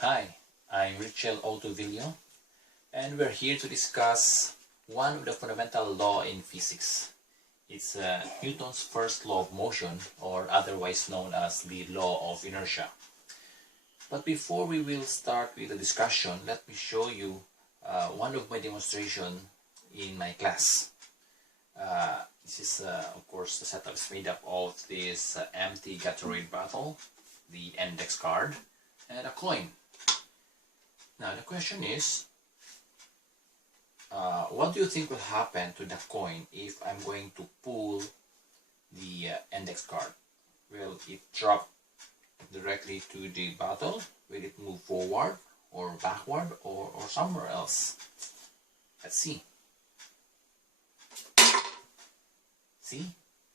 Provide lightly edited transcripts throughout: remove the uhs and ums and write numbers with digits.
Hi, I'm Richel Autovillo, and we're here to discuss one of the fundamental law in physics. It's Newton's first law of motion, or otherwise known as the law of inertia. But before we will start with the discussion, let me show you one of my demonstrations in my class. This is, of course, the setup is made up of this empty Gatorade bottle, the index card, and a coin. Now the question is, what do you think will happen to the coin if I'm going to pull the index card? Will it drop directly to the bottle? Will it move forward or backward or somewhere else? Let's see. See?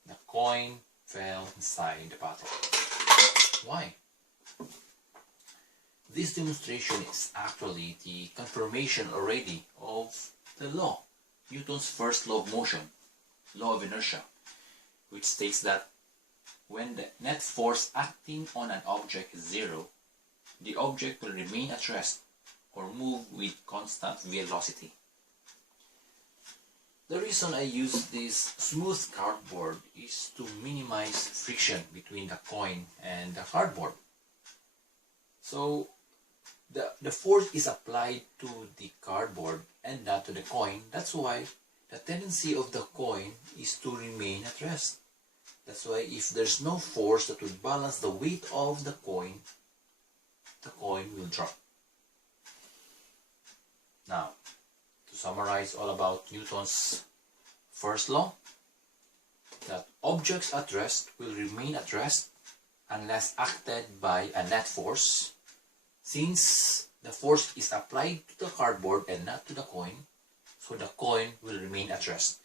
The coin fell inside the bottle. Why? This demonstration is actually the confirmation already of the law, Newton's first law of motion, law of inertia, which states that when the net force acting on an object is zero, the object will remain at rest or move with constant velocity. The reason I use this smooth cardboard is to minimize friction between the coin and the cardboard. So the force is applied to the cardboard and not to the coin. That's why the tendency of the coin is to remain at rest. That's why if there's no force that will balance the weight of the coin will drop. Now, to summarize all about Newton's first law, that objects at rest will remain at rest unless acted by a net force. Since the force is applied to the cardboard and not to the coin, so the coin will remain at rest.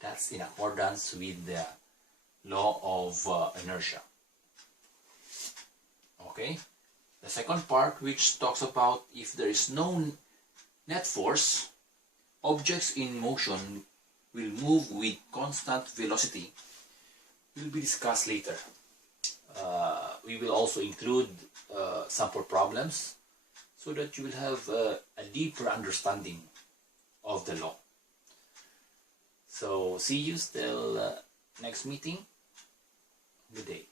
That's in accordance with the law of inertia. Okay? The second part, which talks about if there is no net force, objects in motion will move with constant velocity, will be discussed later. We will also include sample problems so that you will have a deeper understanding of the law. So see you till next meeting. Good day.